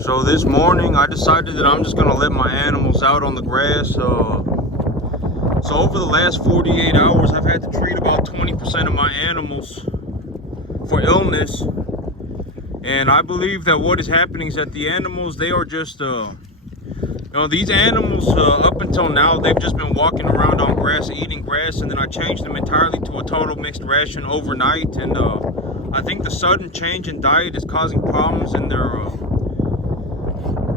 So this morning I decided that I'm just gonna let my animals out on the grass. So over the last 48 hours I've had to treat about 20% of my animals for illness. And I believe that what is happening is that the animals, they are just these animals up until now, they've just been walking around on grass, eating grass, and then I changed them entirely to a total mixed ration overnight. And I think the sudden change in diet is causing problems in their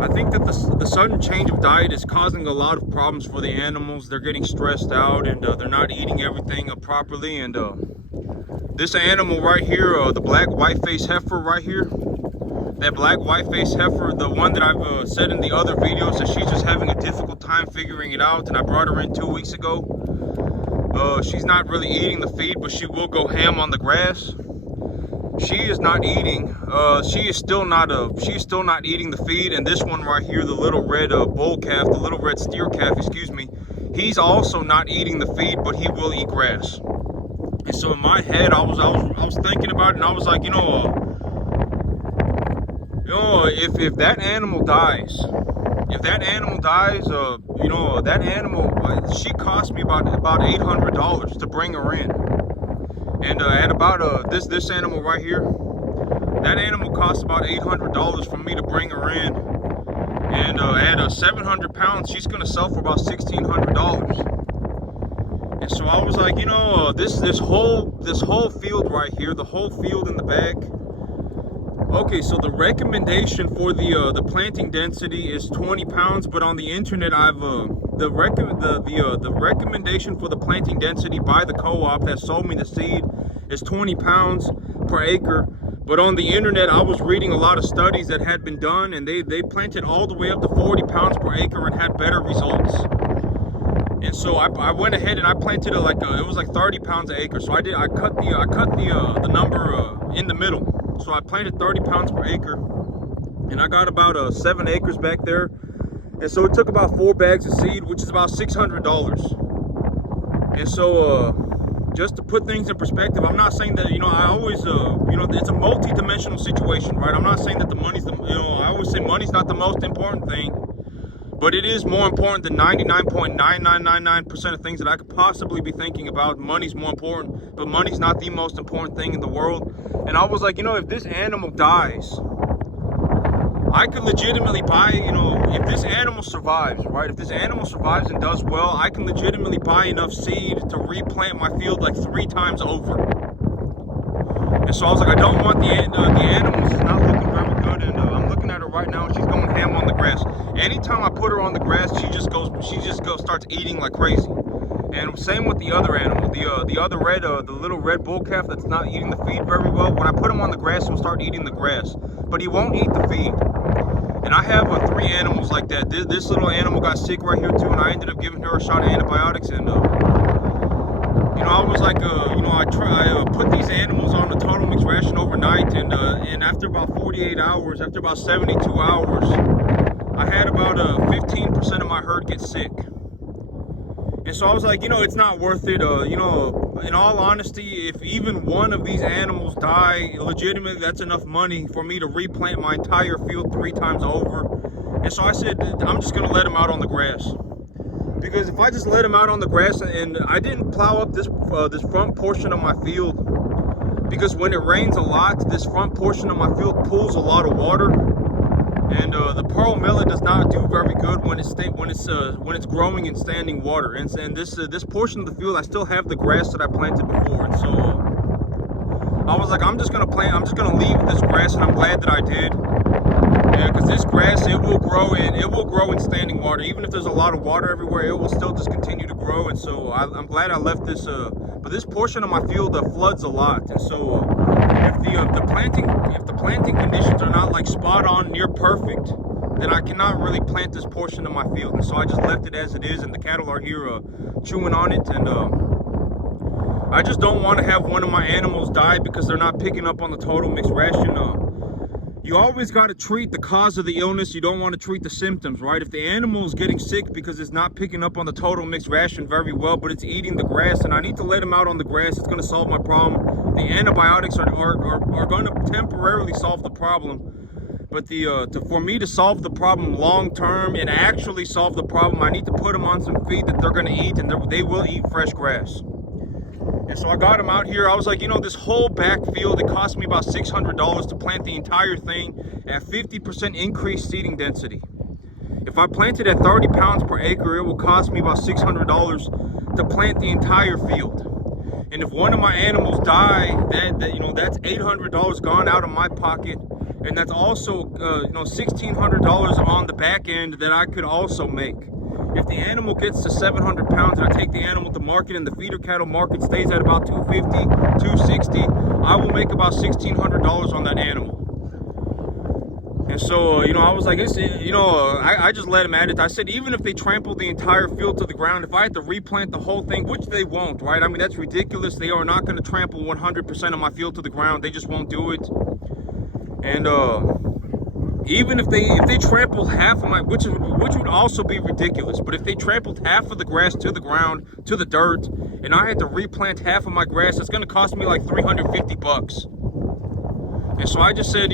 I think that the sudden change of diet is causing a lot of problems for the animals. They're getting stressed out, and they're not eating everything properly. And this animal right here, the black white-faced heifer right here, that black white-faced heifer, the one that I've said in the other videos that she's just having a difficult time figuring it out, and I brought her in 2 weeks ago. She's not really eating the feed, but she will go ham on the grass. She is not eating. She is still not eating the feed. And this one right here, the little red bull calf, the little red steer calf, excuse me, he's also not eating the feed, but he will eat grass. And so in my head, I was thinking about it, and I was like, if that animal dies, that animal, she cost me about $800 to bring her in. And at about this animal right here, that animal costs about $800 for me to bring her in. And at 700 pounds, she's gonna sell for about $1,600. And so I was like, this whole field right here, the whole field in the back. Okay, so the recommendation for the planting density is 20 pounds, but on the internet I've the recommendation for the planting density by the co-op that sold me the seed is 20 pounds per acre. But on the internet I was reading a lot of studies that had been done, and they planted all the way up to 40 pounds per acre and had better results. And so I went ahead and I planted it was like 30 pounds an acre. So I cut the number in the middle. So I planted 30 pounds per acre, and I got about 7 acres back there. And so it took about 4 bags of seed, which is about $600. And so just to put things in perspective, I'm not saying that, I always, it's a multi-dimensional situation, right? I'm not saying that the money's I always say money's not the most important thing, but it is more important than 99.9999% of things that I could possibly be thinking about. Money's more important, but money's not the most important thing in the world. And I was like, if this animal dies, I could legitimately buy, if this animal survives, right? If this animal survives and does well, I can legitimately buy enough seed to replant my field like 3 times over. And so I was like, I don't want the animals is not looking very good, and I'm looking at her right now, and she's going ham on the grass. Anytime I put her on the grass, she just starts eating like crazy. And same with the other animal, the other red, the little red bull calf that's not eating the feed very well. When I put him on the grass, he'll start eating the grass, but he won't eat the feed. And I have 3 animals like that. This little animal got sick right here too, and I ended up giving her a shot of antibiotics. And I was like, I put these animals on a total mixed ration overnight, and after about 48 hours, after about 72 hours, I had about 15% of my herd get sick. And so I was like, it's not worth it. In all honesty, if even one of these animals die, legitimately, that's enough money for me to replant my entire field 3 times over. And so I said, I'm just gonna let them out on the grass. Because if I just let them out on the grass, and I didn't plow up this front portion of my field, because when it rains a lot, this front portion of my field pulls a lot of water. And the pearl millet does not do very good when it's growing in standing water. And this portion of the field, I still have the grass that I planted before. And so I was like, I'm just gonna leave this grass, and I'm glad that I did. Yeah, because this grass, it will grow in standing water. Even if there's a lot of water everywhere, it will still just continue to grow. And so I'm glad I left this. But this portion of my field floods a lot, and so if the planting conditions are not like spot on, near perfect, then I cannot really plant this portion of my field. And so I just left it as it is, and the cattle are here chewing on it. And I just don't want to have one of my animals die because they're not picking up on the total mixed ration. You always got to treat the cause of the illness. You don't want to treat the symptoms, right? If the animal is getting sick because it's not picking up on the total mixed ration very well, but it's eating the grass, and I need to let him out on the grass, it's going to solve my problem. The antibiotics are going to temporarily solve the problem. But for me to solve the problem long term and actually solve the problem, I need to put them on some feed that they're going to eat, and they will eat fresh grass. And so I got them out here. I was like, this whole backfield, it cost me about $600 to plant the entire thing at 50% increased seeding density. If I planted at 30 pounds per acre, it will cost me about $600 to plant the entire field. And if one of my animals die, that's $800 gone out of my pocket, and that's also $1,600 on the back end that I could also make. If the animal gets to 700 pounds and I take the animal to market and the feeder cattle market stays at about 250, 260, I will make about $1,600 on that animal. And so, I was like, I just let them at it. I said, even if they trample the entire field to the ground, if I had to replant the whole thing, which they won't, right? I mean, that's ridiculous. They are not going to trample 100% of my field to the ground. They just won't do it. And even if they trample half of my, which would also be ridiculous, but if they trampled half of the grass to the ground, to the dirt, and I had to replant half of my grass, it's going to cost me like $350. And so I just said,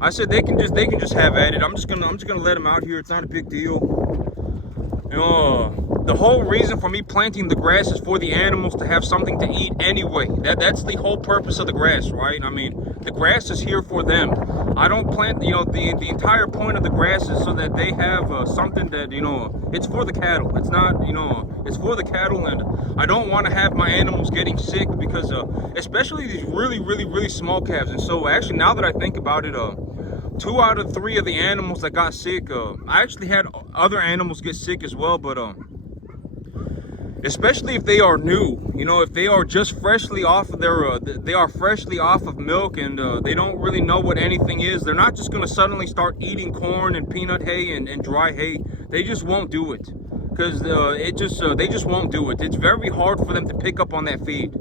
I said they can just have at it. I'm just gonna let them out here. It's not a big deal. The whole reason for me planting the grass is for the animals to have something to eat anyway. That's the whole purpose of the grass, right? I mean, the grass is here for them. I don't plant, the entire point of the grass is so that they have something that, it's for the cattle. It's not, it's for the cattle, and I don't want to have my animals getting sick because, especially these really, really, really small calves. And so actually, now that I think about it, 2 out of 3 of the animals that got sick, I actually had other animals get sick as well, but especially if they are new, if they are just freshly off of they are freshly off of milk, and they don't really know what anything is. They're not just going to suddenly start eating corn and peanut hay and dry hay. They just won't do it because they just won't do it. It's very hard for them to pick up on that feed.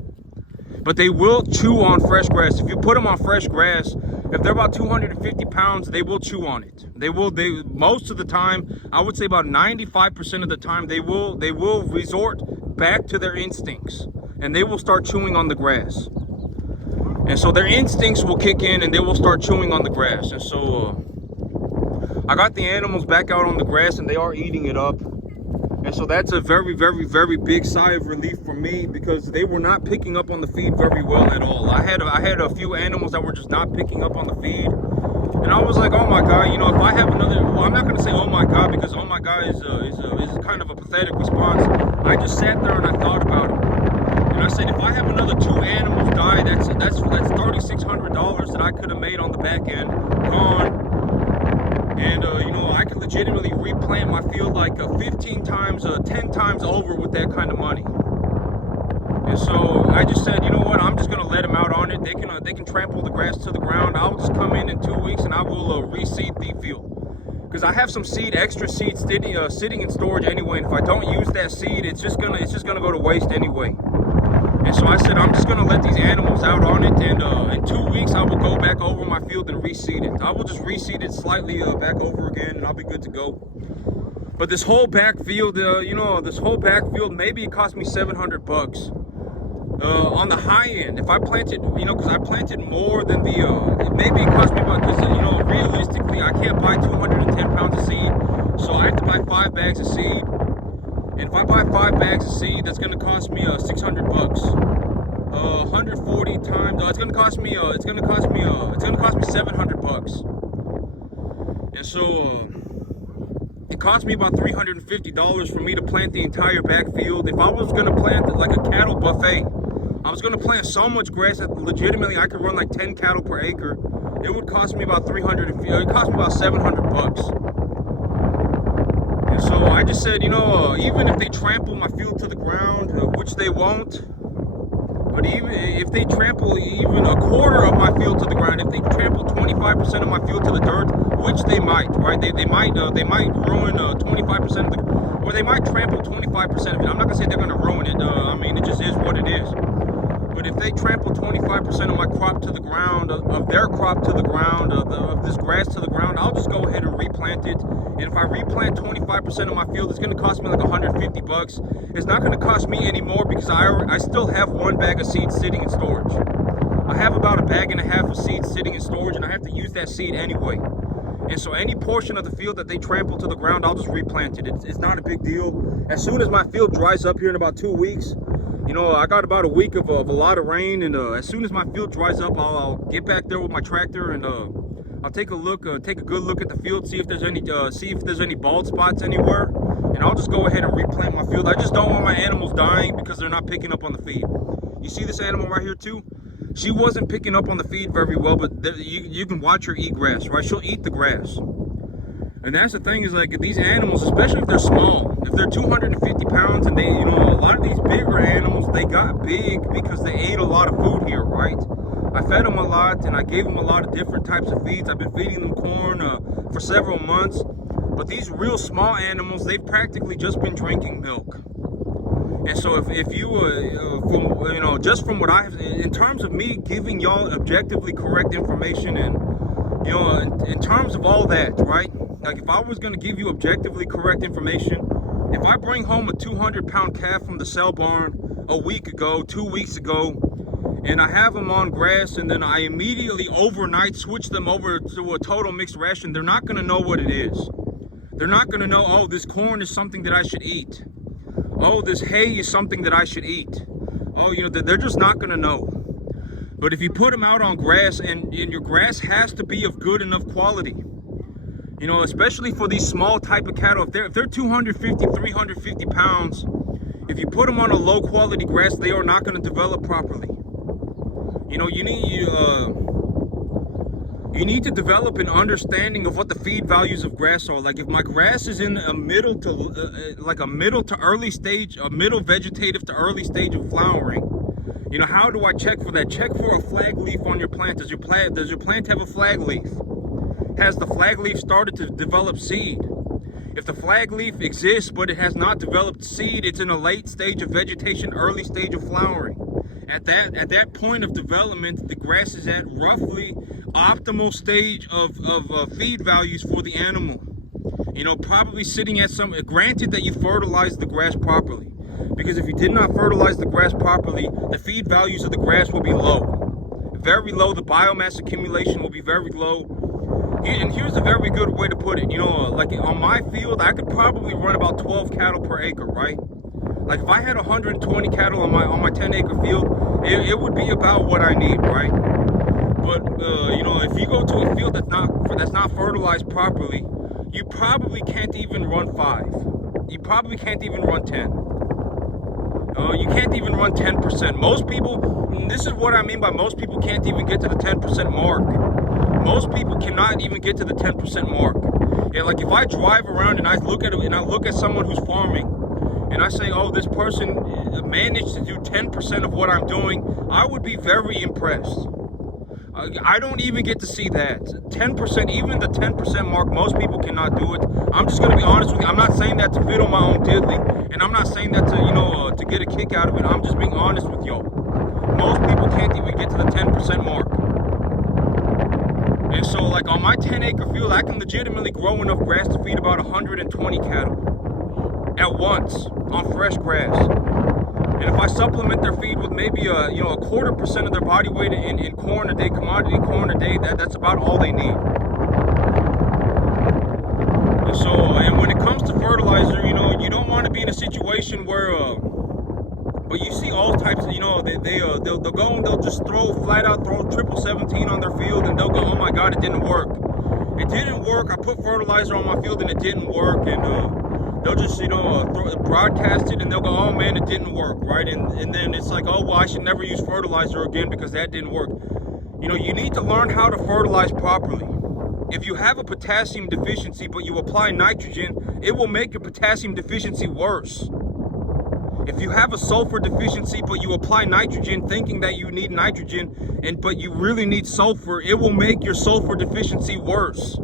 But they will chew on fresh grass. If you put them on fresh grass, if they're about 250 pounds, they will chew on it. They most of the time, I would say about 95% of the time, they will resort back to their instincts, and they will start chewing on the grass. And so their instincts will kick in, and they will start chewing on the grass. And so I got the animals back out on the grass, and they are eating it up. And so that's a very, very, very big sigh of relief for me, because they were not picking up on the feed very well at all. I had a few animals that were just not picking up on the feed. And I was like, oh my God, if I have another, well, I'm not going to say oh my God, because oh my God is kind of a pathetic response. I just sat there and I thought about it. And I said, if I have another 2 animals die, that's $3,600 that I could have made on the back end, gone. And, I could legitimately replant my field like 15 times, 10 times over with that kind of money. And so I just said, you know what, I'm just going to let them out on it. They can trample the grass to the ground. I'll just come in 2 weeks and I will reseed the field. Because I have some extra seed sitting in storage anyway. And if I don't use that seed, it's just gonna go to waste anyway. And so I said, I'm just going to let these animals out on it, and in 2 weeks, I will go back over my field and reseed it. I will just reseed it slightly back over again, and I'll be good to go. But this whole backfield, maybe it cost me $700 on the high end. If I planted, because I planted more than maybe it cost me about, because, realistically, I can't buy 210 pounds of seed, so I have to buy 5 bags of seed. And if I buy 5 bags of seed, that's going to cost me $600. 140 times, it's going to cost me $700. And so it cost me about $350 for me to plant the entire backfield. If I was going to plant like a cattle buffet, I was going to plant so much grass that legitimately I could run like 10 cattle per acre. It would cost me about it cost me about $700. And so I just said, even if they trample my field to the ground, which they won't, but even if they trample even a quarter of my field to the ground, if they trample 25% of my field to the dirt, which they might, right? They might ruin 25% of the, or they might trample 25% of it. I'm not gonna say they're gonna ruin it. I mean, it just is what it is. But if they trample 25% of my crop to the ground, of their crop to the ground, of this grass to the ground, I'll just go ahead and replant it. And if I replant 25% of my field, it's going to cost me like $150. It's not going to cost me any more because I still have 1 bag of seeds sitting in storage. I have about 1.5 bags of seed sitting in storage, and I have to use that seed anyway. And so any portion of the field that they trample to the ground, I'll just replant it. It's not a big deal. As soon as my field dries up here in about 2 weeks, you know, I got about a week of a lot of rain, and as soon as my field dries up, I'll get back there with my tractor, and I'll take a good look at the field, see if there's any bald spots anywhere, and I'll just go ahead and replant my field. I just don't want my animals dying because they're not picking up on the feed. You see this animal right here too? She wasn't picking up on the feed very well, but you can watch her eat grass, right? She'll eat the grass. And that's the thing, is like, these animals, especially if they're small, if they're 250 pounds, and they, you know, a lot of these bigger animals, they got big because they ate a lot of food here, right? I fed them a lot, and I gave them a lot of different types of feeds. I've been feeding them corn for several months. But these real small animals, they've practically just been drinking milk. And so if you, just from what I have, in terms of me giving y'all objectively correct information, and, you know, in terms of all that, right? Like, if I was going to give you objectively correct information, if I bring home a 200-pound calf from the sale barn a week ago, 2 weeks ago, and I have them on grass, and then I immediately overnight switch them over to a total mixed ration, they're not going to know what it is. They're not going to know, oh, this corn is something that I should eat. Oh, this hay is something that I should eat. Oh, you know, they're just not going to know. But if you put them out on grass, and your grass has to be of good enough quality, you know, especially for these small type of cattle, if they're 250, 350 pounds, if you put them on a low quality grass, they are not going to develop properly. You know, you need to develop an understanding of what the feed values of grass are. Like, if my grass is in a middle to early stage, a middle vegetative to early stage of flowering, you know, how do I check for that? Check for a flag leaf on your plant. Does your plant have a flag leaf? Has the flag leaf started to develop seed? If the flag leaf exists but it has not developed seed, it's in a late stage of vegetation, early stage of flowering. At that point of development, the grass is at roughly optimal stage of feed values for the animal. You know, probably sitting at some, granted that you fertilize the grass properly. Because if you did not fertilize the grass properly, the feed values of the grass will be low. Very low. The biomass accumulation will be very low. And here's a very good way to put it. You know, like on my field, I could probably run about 12 cattle per acre, right? Like, if I had 120 cattle on my 10-acre field, it would be about what I need, right? But you know, if you go to a field that's not fertilized properly, you probably can't even run 5. You probably can't even run 10. You can't even run 10%. Most people, and this is what I mean by most people can't even get to the 10% mark. Most people cannot even get to the 10% mark. Yeah, like, if I drive around and I look at someone who's farming, and I say, oh, this person managed to do 10% of what I'm doing, I would be very impressed. I don't even get to see that. 10%, even the 10% mark, most people cannot do it. I'm just going to be honest with you. I'm not saying that to fiddle my own diddly, and I'm not saying that to, you know, to get a kick out of it. I'm just being honest with y'all. Most people can't even get to the 10% mark. And so, like, on my 10-acre field, I can legitimately grow enough grass to feed about 120 cattle at once on fresh grass. And if I supplement their feed with maybe a 0.25% of their body weight in corn a day, commodity corn a day, that's about all they need. And so, and when it comes to fertilizer, you know, you don't want to be in a situation where, but you see all types of, you know, they'll go and they'll just flat out throw 777 on their field, and they'll go, oh my God, it didn't work. It didn't work. I put fertilizer on my field and it didn't work, and they'll just, you know, broadcast it, and they'll go, oh man, it didn't work, right? And then it's like, oh, well, I should never use fertilizer again because that didn't work. You know, you need to learn how to fertilize properly. If you have a potassium deficiency but you apply nitrogen, it will make your potassium deficiency worse. If you have a sulfur deficiency but you apply nitrogen thinking that you need nitrogen, but you really need sulfur, it will make your sulfur deficiency worse.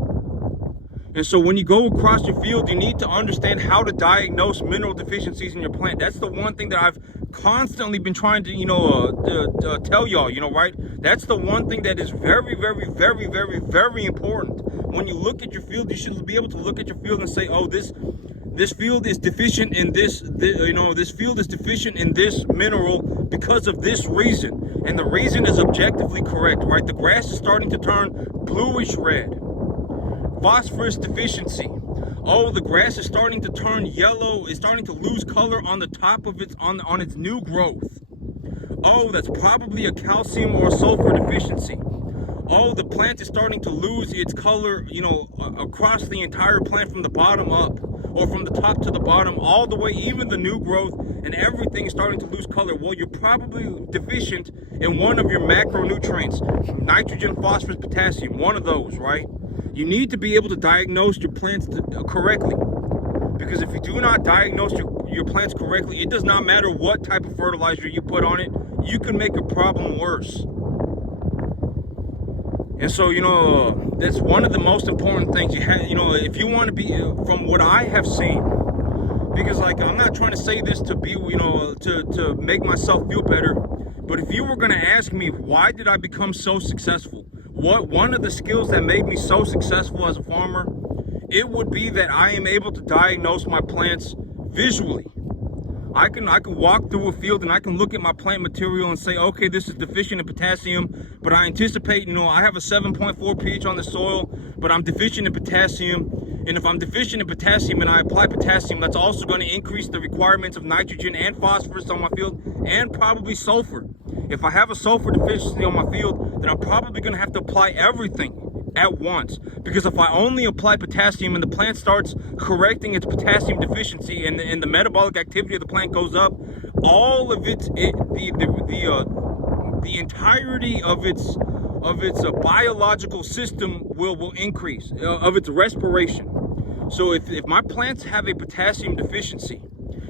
And so when you go across your field, you need to understand how to diagnose mineral deficiencies in your plant. That's the one thing that I've constantly been trying to, you know, tell y'all, you know, right? That's the one thing that is very, very, very, very, very important. When you look at your field, you should be able to look at your field and say, oh, this field is deficient in this field is deficient in this mineral because of this reason. And the reason is objectively correct, right? The grass is starting to turn bluish red. Phosphorus deficiency. Oh, the grass is starting to turn yellow. It's starting to lose color on the top of its on its new growth. Oh, that's probably a calcium or sulfur deficiency. Oh, the plant is starting to lose its color, across the entire plant from the bottom up, or from the top to the bottom, all the way, even the new growth and everything is starting to lose color. Well, you're probably deficient in one of your macronutrients, nitrogen, phosphorus, potassium, one of those, right? You need to be able to diagnose your plants correctly, because if you do not diagnose your plants correctly, it does not matter what type of fertilizer you put on it, you can make a problem worse. And so, that's one of the most important things you have, if you want to be, from what I have seen, because like, I'm not trying to say this to be, to make myself feel better, but if you were going to ask me, why did I become so successful? One of the skills that made me so successful as a farmer, it would be that I am able to diagnose my plants visually. I can walk through a field and I can look at my plant material and say, okay, this is deficient in potassium, but I anticipate, I have a 7.4 pH on the soil, but I'm deficient in potassium. And if I'm deficient in potassium and I apply potassium, that's also going to increase the requirements of nitrogen and phosphorus on my field, and probably sulfur. If I have a sulfur deficiency on my field, then I'm probably going to have to apply everything at once, because if I only apply potassium and the plant starts correcting its potassium deficiency and the metabolic activity of the plant goes up, all of the entirety of its biological system will increase, of its respiration. So if my plants have a potassium deficiency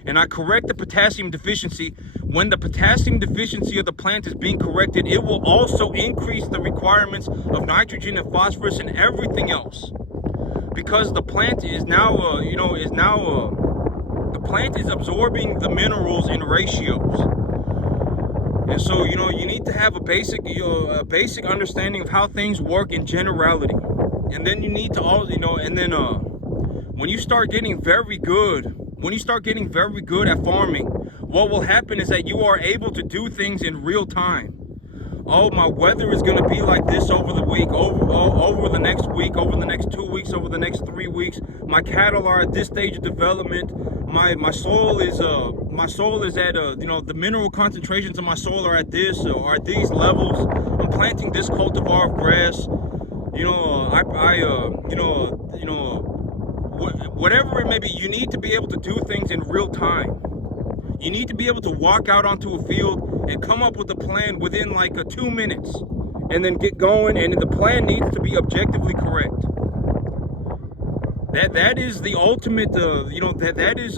and I correct the potassium deficiency, when the potassium deficiency of the plant is being corrected, it will also increase the requirements of nitrogen and phosphorus and everything else. Because the plant is now, the plant is absorbing the minerals in ratios. And so, you need to have a basic understanding of how things work in generality. And then you need to also, when you start getting very good at farming, what will happen is that you are able to do things in real time. Oh, my weather is going to be like this over the week, over the next week, over the next 2 weeks, over the next 3 weeks. My cattle are at this stage of development. My soil is at the mineral concentrations of my soil are at this or at these levels. I'm planting this cultivar of grass. Whatever it may be, you need to be able to do things in real time. You need to be able to walk out onto a field and come up with a plan within like 2 minutes, and then get going. And the plan needs to be objectively correct. That is the ultimate. That is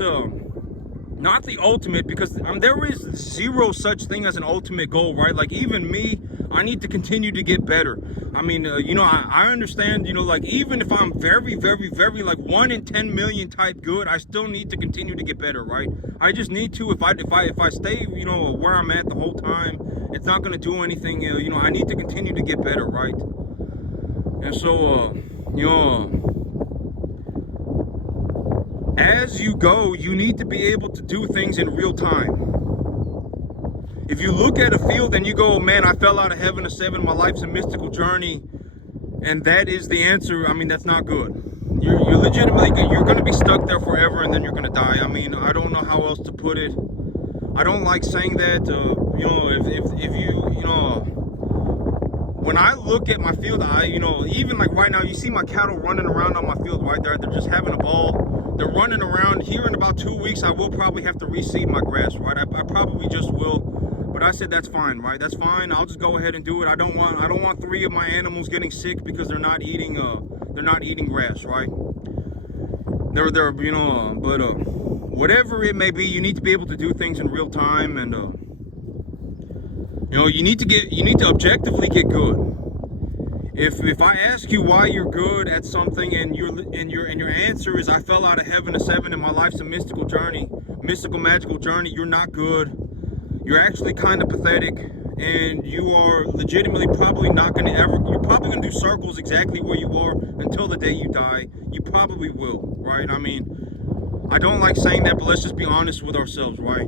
not the ultimate, because there is zero such thing as an ultimate goal, right? Like, even me, I need to continue to get better. I mean, I understand, like, even if I'm very, very, very, like 1 in 10 million type good, I still need to continue to get better, right? I just need to. If I stay, where I'm at the whole time, it's not going to do anything. I need to continue to get better, right? And so, as you go, you need to be able to do things in real time. If you look at a field and you go, man, I fell out of heaven at 7, my life's a mystical journey, and that is the answer, I mean, that's not good. You're legitimately good. You're going to be stuck there forever, and then you're going to die. I mean, I don't know how else to put it. I don't like saying that. If you when I look at my field, even like right now, you see my cattle running around on my field right there. They're just having a ball. They're running around. Here in about 2 weeks, I will probably have to reseed my grass, right? I probably just will. But I said that's fine, right? That's fine. I'll just go ahead and do it. I don't want 3 of my animals getting sick because they're not eating grass, right? Whatever it may be, you need to be able to do things in real time, and you need to objectively get good. If I ask you why you're good at something and your answer is I fell out of heaven at 7 and my life's a mystical magical journey, you're not good. You're actually kind of pathetic, and you are legitimately probably not going to you're probably going to do circles exactly where you are until the day you die. You probably will, right? I mean, I don't like saying that, but let's just be honest with ourselves, right?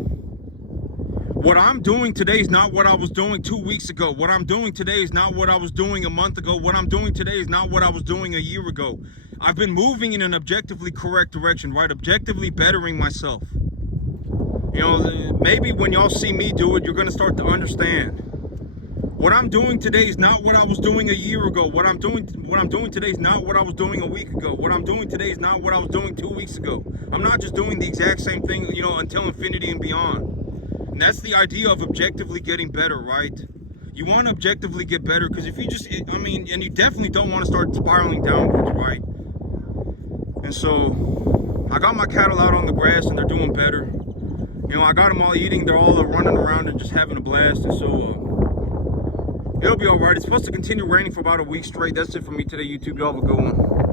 What I'm doing today is not what I was doing 2 weeks ago. What I'm doing today is not what I was doing a month ago. What I'm doing today is not what I was doing a year ago. I've been moving in an objectively correct direction, right? Objectively bettering myself. You know, maybe when y'all see me do it, you're going to start to understand. What I'm doing today is not what I was doing a year ago. What I'm doing today is not what I was doing a week ago. What I'm doing today is not what I was doing 2 weeks ago. I'm not just doing the exact same thing, you know, until infinity and beyond. And that's the idea of objectively getting better, right? You want to objectively get better, because if you just, I mean, and you definitely don't want to start spiraling downwards, right? And so I got my cattle out on the grass and they're doing better. You know, I got them all eating. They're all running around and just having a blast. And so it'll be all right. It's supposed to continue raining for about a week straight. That's it for me today, YouTube. Y'all have a good one.